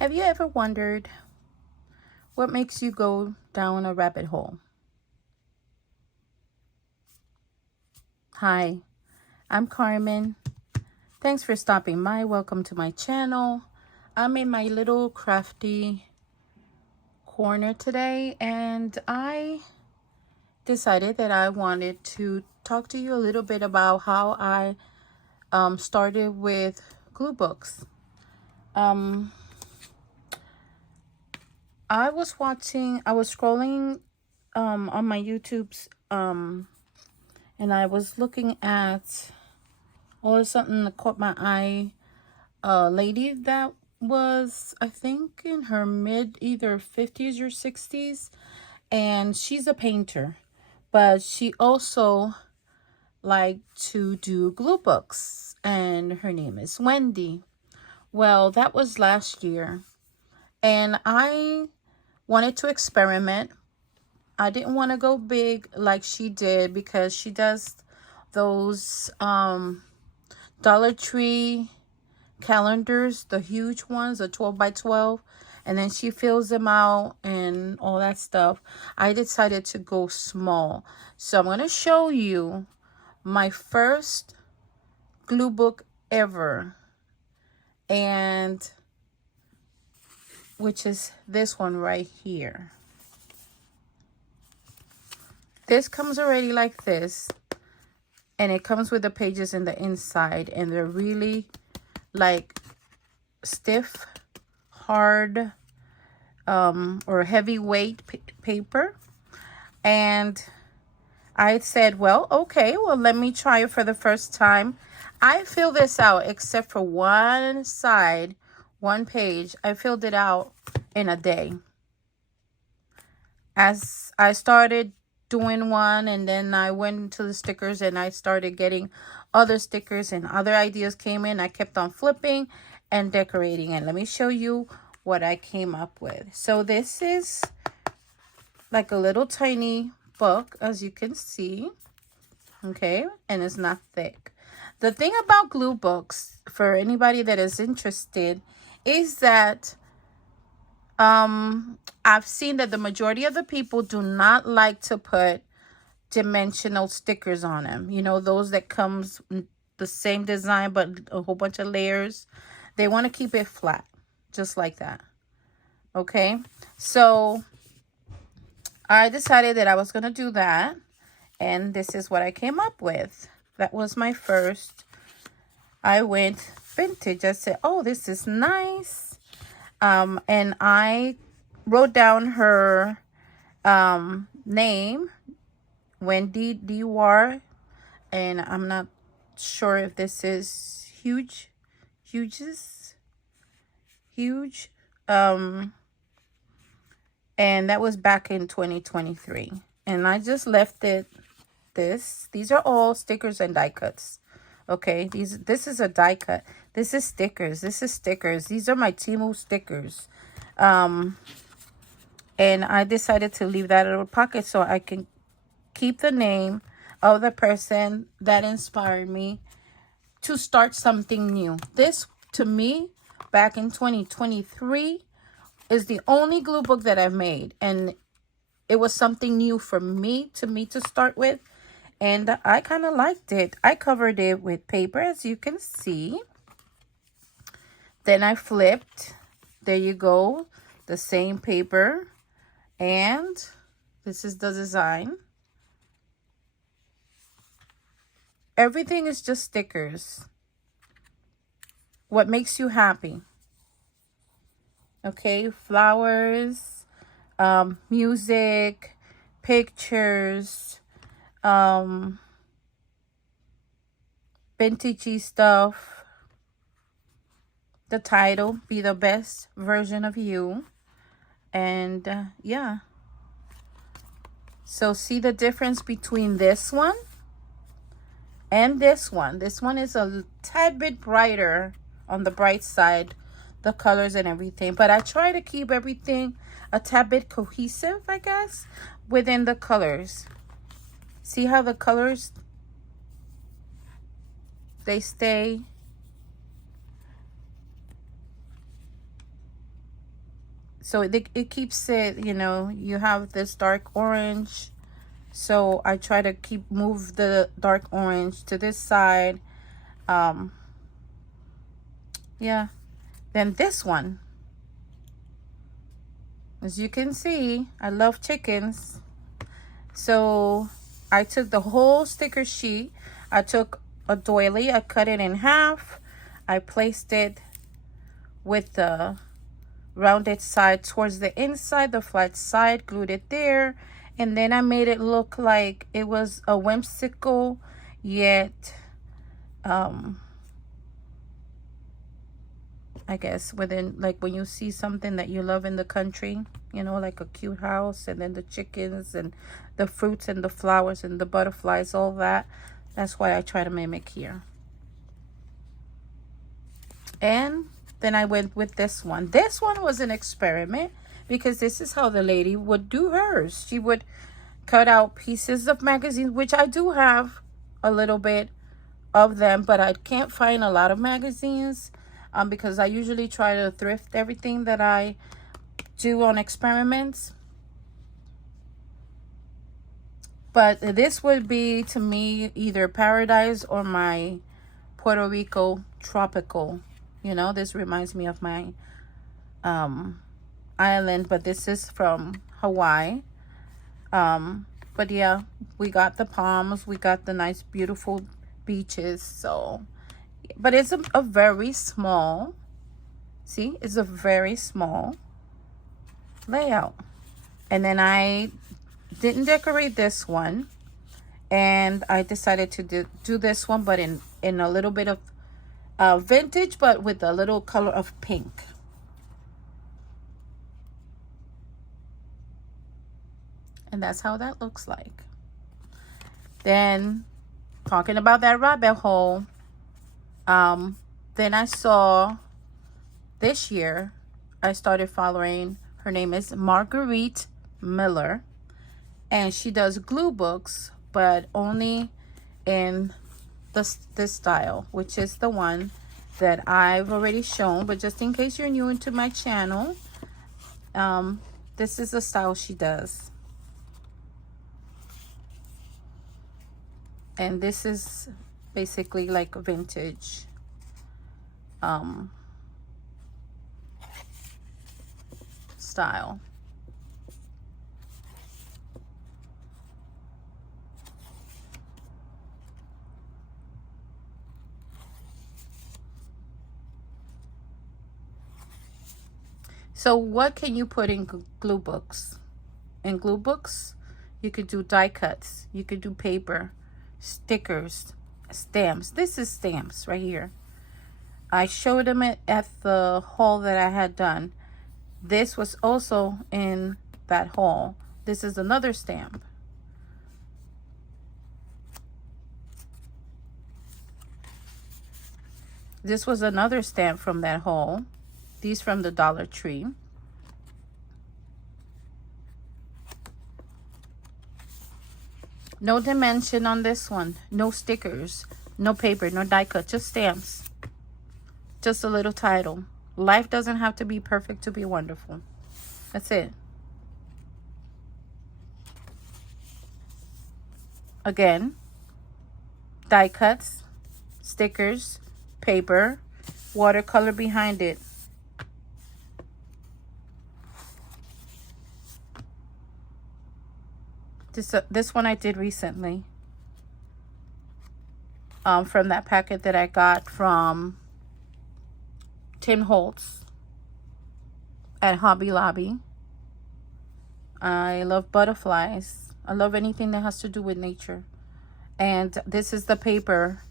Have you ever wondered what makes you go down a rabbit hole? Hi, I'm Carmen. Thanks for stopping by. Welcome to my channel. I'm in my little crafty corner today, and I decided that I wanted to talk to you a little bit about how I started with glue books. I was scrolling on my YouTube's and I was looking at all of a sudden that caught my eye. A lady that was, I think, in her mid either 50s or 60s, and she's a painter, but she also liked to do glue books, and her name is Wendy. Well, that was last year, and I wanted to experiment. I didn't want to go big like she did because she does those Dollar Tree calendars, the huge ones, the 12 by 12, and then she fills them out and all that stuff. I decided to go small. So I'm going to show you my first glue book ever, and which is this one right here. This comes already like this, and it comes with the pages in the inside, and they're really like stiff, hard, or heavyweight paper. And I said, well, okay, well, let me try it for the first time. I filled this out except for one side, one page. I filled it out in a day. As I started doing one, and then I went to the stickers and I started getting other stickers and other ideas came in. I kept on flipping and decorating, and let me show you what I came up with. So this is like a little tiny book, as you can see, okay, and it's not thick. The thing about glue books, for anybody that is interested, is that I've seen that the majority of the people do not like to put dimensional stickers on them. You know, those that comes the same design but a whole bunch of layers. They want to keep it flat, just like that. Okay, so I decided that I was going to do that, and this is what I came up with. That was my first. I went vintage. I said, oh, this is nice. And I wrote down her name, Wendy Dewar, and I'm not sure if this is huge, and that was back in 2023, and I just left it these are all stickers and die cuts. Okay, this is a die cut. This is stickers. These are my Temu stickers. And I decided to leave that little pocket so I can keep the name of the person that inspired me to start something new. This, to me, back in 2023, is the only glue book that I've made, and it was something new for me to start with, and I kind of liked it. I covered it with paper, as you can see. Then I flipped. There you go, the same paper, and this is the design. Everything is just stickers. What makes you happy? Okay, flowers, music, pictures, vintagey stuff. The title, Be the Best Version of You. And yeah. So see the difference between this one and this one. This one is a tad bit brighter on the bright side, the colors and everything. But I try to keep everything a tad bit cohesive, I guess, within the colors. See how the colors, they stay so it keeps it, you know, you have this dark orange. So I try to move the dark orange to this side. Yeah. Then this one, as you can see, I love chickens. So I took the whole sticker sheet. I took a doily, I cut it in half. I placed it with the rounded side towards the inside, the flat side, glued it there. And then I made it look like it was a whimsical, yet, I guess within, like when you see something that you love in the country, you know, like a cute house, and then the chickens and the fruits and the flowers and the butterflies, all that. That's why I try to mimic here. And then I went with this one. This one was an experiment because this is how the lady would do hers. She would cut out pieces of magazines, which I do have a little bit of them, but I can't find a lot of magazines because I usually try to thrift everything that I do on experiments. But this would be, to me, either Paradise or my Puerto Rico Tropical. You know, this reminds me of my island, but this is from Hawaii. But yeah, we got the palms, we got the nice beautiful beaches. So, but it's a very small, see, it's a very small layout. And then I didn't decorate this one, and I decided to do this one, but in a little bit of vintage, but with a little color of pink. And that's how that looks like. Then, talking about that rabbit hole, then I saw this year, I started following, her name is Marguerite Miller, and she does glue books, but only in this style, which is the one that I've already shown. But just in case you're new into my channel, this is the style she does. And this is basically like vintage style. So what can you put in glue books? In glue books, you could do die cuts, you could do paper, stickers, stamps. This is stamps right here. I showed them at the haul that I had done. This was also in that haul. This is another stamp. This was another stamp from that haul. These from the Dollar Tree. No dimension on this one. No stickers. No paper. No die cut. Just stamps. Just a little title. Life doesn't have to be perfect to be wonderful. That's it. Again, die cuts, stickers, paper, watercolor behind it. This one I did recently. From that packet that I got from Tim Holtz at Hobby Lobby. I love butterflies. I love anything that has to do with nature. And this is the paper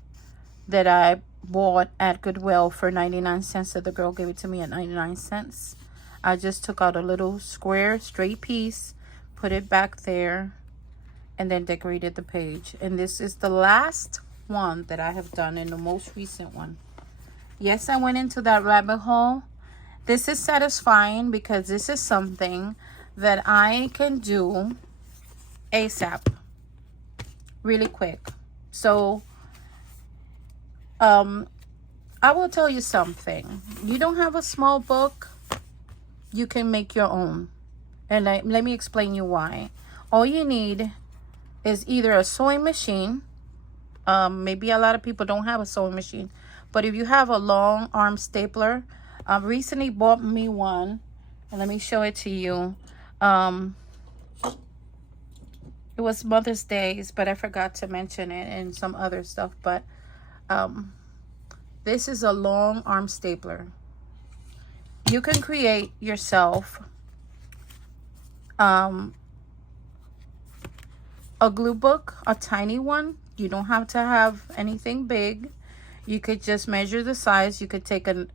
that I bought at Goodwill for 99 cents. So the girl gave it to me at 99 cents. I just took out a little square straight piece, put it back there, and then decorated the page. And this is the last one that I have done, and the most recent one. Yes, I went into that rabbit hole. This is satisfying because this is something that I can do ASAP, really quick. So I will tell you something. You don't have a small book, you can make your own. And let me explain you why. All you need is either a sewing machine. Maybe a lot of people don't have a sewing machine, but if you have a long arm stapler, I recently bought me one, and let me show it to you. It was Mother's Day, but I forgot to mention it and some other stuff. But this is a long arm stapler. You can create yourself a glue book, a tiny one. You don't have to have anything big. You could just measure the size. You could take an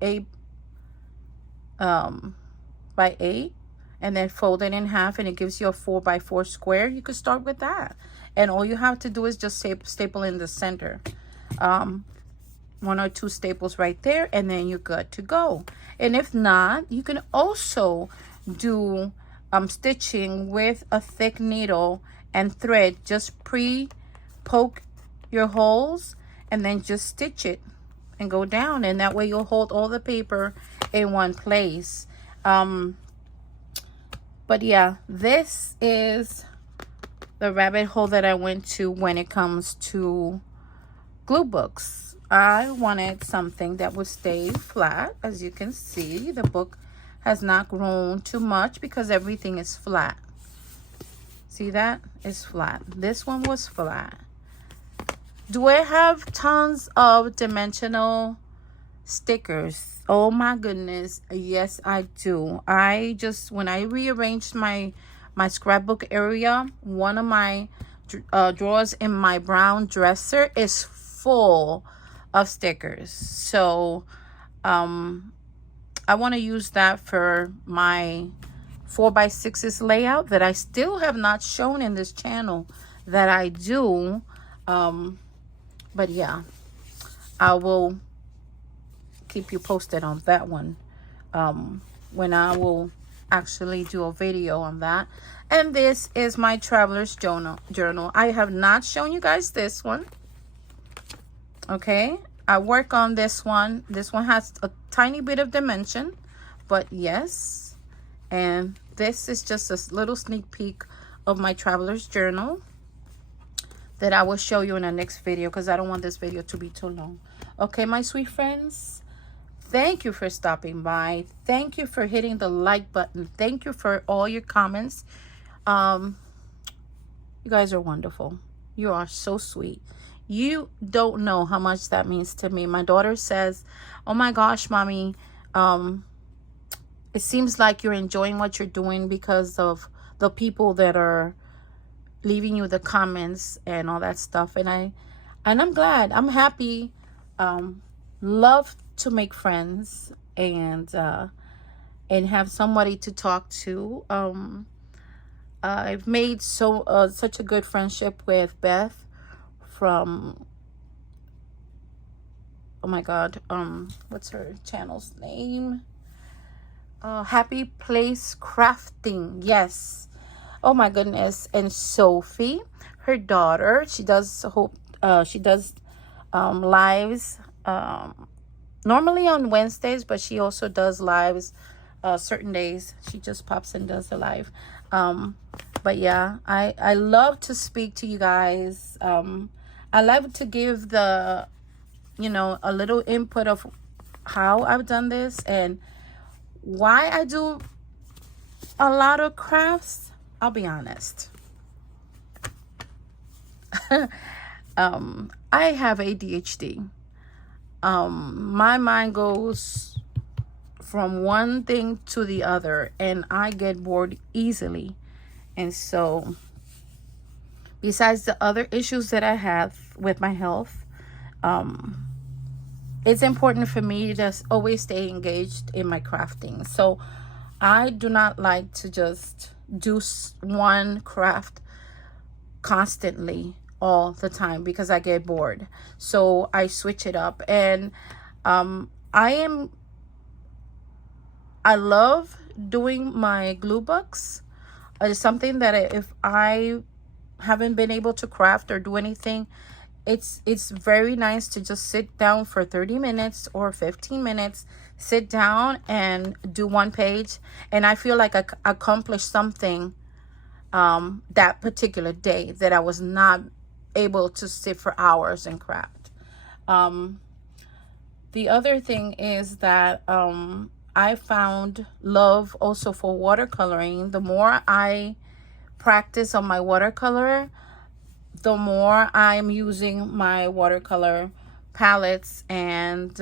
8 by 8 and then fold it in half, and it gives you a 4 by 4 square. You could start with that, and all you have to do is just staple in the center, 1 or 2 staples right there, and then you're good to go. And if not, you can also do stitching with a thick needle and thread. Just poke your holes and then just stitch it and go down, and that way you'll hold all the paper in one place. But yeah, this is the rabbit hole that I went to when it comes to glue books. I wanted something that would stay flat. As you can see, the book has not grown too much because everything is flat. See that? It's flat. This one was flat. Do I have tons of dimensional stickers? Oh my goodness, yes I do. When I rearranged my scrapbook area, one of my drawers in my brown dresser is full of stickers. So I want to use that for my 4x6s layout that I still have not shown in this channel that I do. But yeah, I will keep you posted on that one when I will actually do a video on that. And this is my traveler's journal. I have not shown you guys this one. Okay, I work on this one. This one has a tiny bit of dimension, but yes. And this is just a little sneak peek of my traveler's journal that I will show you in the next video, because I don't want this video to be too long. Okay, my sweet friends, thank you for stopping by. Thank you for hitting the like button. Thank you for all your comments. You guys are wonderful. You are so sweet. You don't know how much that means to me. My daughter says, oh my gosh, mommy, it seems like you're enjoying what you're doing because of the people that are leaving you the comments and all that stuff. And I'm glad. I'm happy. Love to make friends and have somebody to talk to. I've made such a good friendship with Beth from, oh my god, what's her channel's name? Happy Place Crafting. Yes. Oh my goodness. And Sophie, her daughter, she does lives normally on Wednesdays, but she also does lives certain days. She just pops and does a live. But yeah, I love to speak to you guys. I love to give the, a little input of how I've done this and why I do a lot of crafts. I'll be honest. I have ADHD. My mind goes from one thing to the other, and I get bored easily. And so, besides the other issues that I have with my health, it's important for me to always stay engaged in my crafting. So I do not like to just do one craft constantly all the time because I get bored. So I switch it up. And I love doing my glue books. It's something that if I haven't been able to craft or do anything, it's very nice to just sit down for 30 minutes or 15 minutes, sit down and do one page, and I feel like I accomplished something that particular day that I was not able to sit for hours and craft. The other thing is that I found love also for watercoloring. The more I practice on my watercolor, the more I'm using my watercolor palettes. And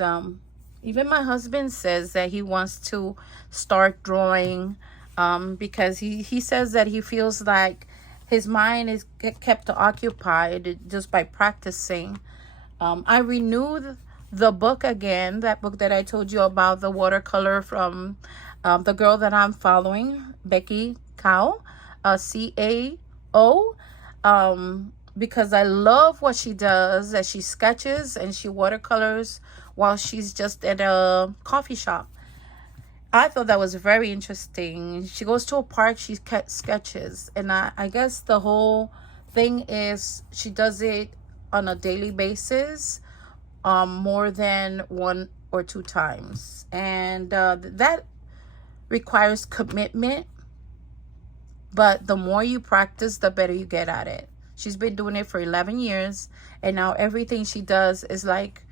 even my husband says that he wants to start drawing because he says that he feels like his mind is kept occupied just by practicing. I renewed the book again, that book that I told you about, the watercolor from the girl that I'm following, Becky Cao, C-A-O, because I love what she does, that she sketches and she watercolors while she's just at a coffee shop. I thought that was very interesting. She goes to a park, she sketches, and I guess the whole thing is she does it on a daily basis, more than 1 or 2 times, and that requires commitment, but the more you practice, the better you get at it. She's been doing it for 11 years, and now everything she does is like,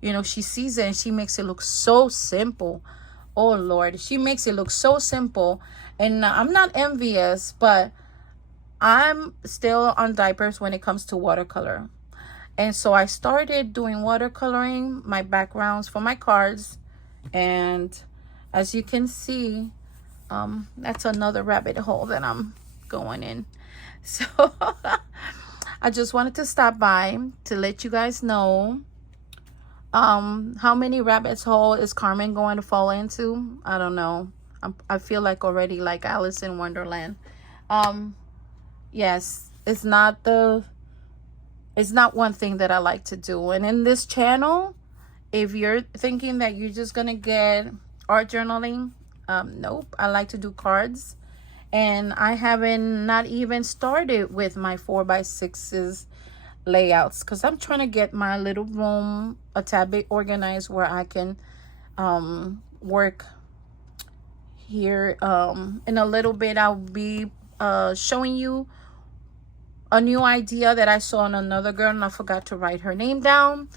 you know, she sees it and she makes it look so simple. Oh Lord, she makes it look so simple. And I'm not envious, but I'm still on diapers when it comes to watercolor. And so I started doing watercoloring, my backgrounds for my cards. And as you can see, that's another rabbit hole that I'm going in. So I just wanted to stop by to let you guys know how many rabbits hole is Carmen going to fall into. I don't know. I feel like already like Alice in Wonderland. Yes, it's not one thing that I like to do. And in this channel, if you're thinking that you're just gonna get art journaling, nope. I like to do cards, and I haven't not even started with my 4x6s layouts because I'm trying to get my little room a tad bit organized where I can work here. In a little bit I'll be showing you a new idea that I saw on another girl, and I forgot to write her name down,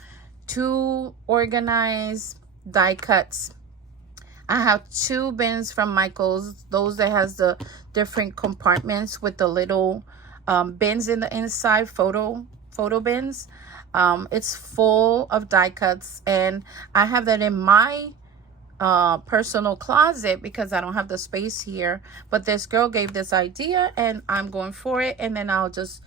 to organize die cuts. I have 2 bins from Michaels, those that has the different compartments with the little bins in the inside, photo bins. It's full of die cuts, and I have that in my personal closet because I don't have the space here. But this girl gave this idea and I'm going for it, and then I'll just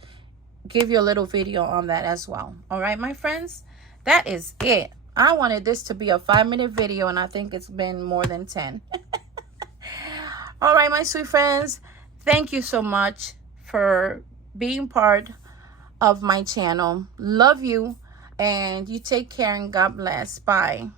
give you a little video on that as well. All right, my friends, that is it. I wanted this to be a 5-minute video, and I think it's been more than 10. All right, my sweet friends, thank you so much for being part of my channel. Love you, and you take care, and God bless. Bye.